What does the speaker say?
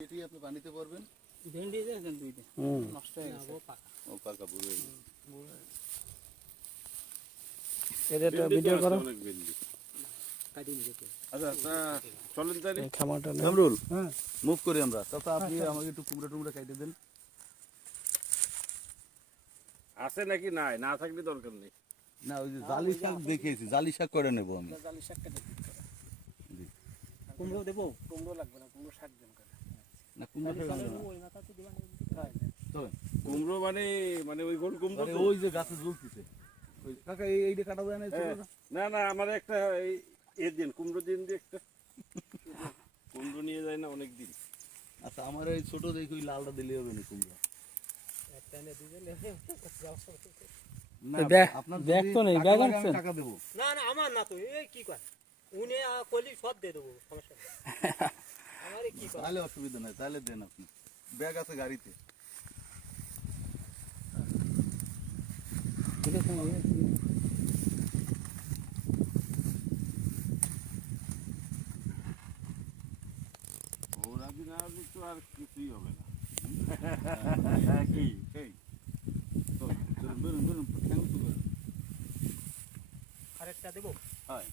এটি আপনি পানিতে পারবেন ভেন্ডি দেখেন দুইটা নষ্ট হয়ে গেছে ও পাকা বুড়ো এটা ভিডিও করো কাটিয়ে নিতে আচ্ছা চলেন তাহলে খামারটা কামরুল হ্যাঁ মুভ করি আমরা তাতে আপনি আমাকে একটু কুমড়া টুমড়া কেটে দেন আছে নাকি নাই না থাকলে দরকার নেই না ওই যে জালি শাক দেখিয়েছি জালি শাক করে নেবো আমি জালি শাকটা দেখি কুমড়ো দেবো কুমড়ো লাগবে না কুমড়ো শাক দেন না কুমড়া শাক আনবো না। ওই মাথাতে দিবেন তো কুমড়ো মানে ওই গোল কুমড়ো আরে তো? ওই যে গাছে ঝুলতেছে ওই কাকা এইটা কাটা যায় না ছোট হ্যাঁ। না? না না আমার একটা দিন কুমড়ো দিন দিয়ে একটা কুমড়ো নিয়ে যায় না অনেক দিন আচ্ছা আমার এই ছোট দেখি ওই লালটা দিলে হবে না কুমড়া একটা এনে দিবেন না আপনার ব্যাগ তো নেই, টাকা ব্যাগ লাগে আমি আনছেন? টাকা দেবো না না আমার না তো এই কি কয় উনি কলি সব দিয়ে দেবো সমস্যা নেই আমারে কি কয় তাহলে অসুবিধা নাই তাহলে দেন আপনি ব্যাগ আছে গাড়িতে ঠিক আছে ওরা দিন আর তো আর কিছুই হবে না কি এই তো বেরোন বেরোন ঠ্যাং তো বেরোন আরেকটা দেবো হয়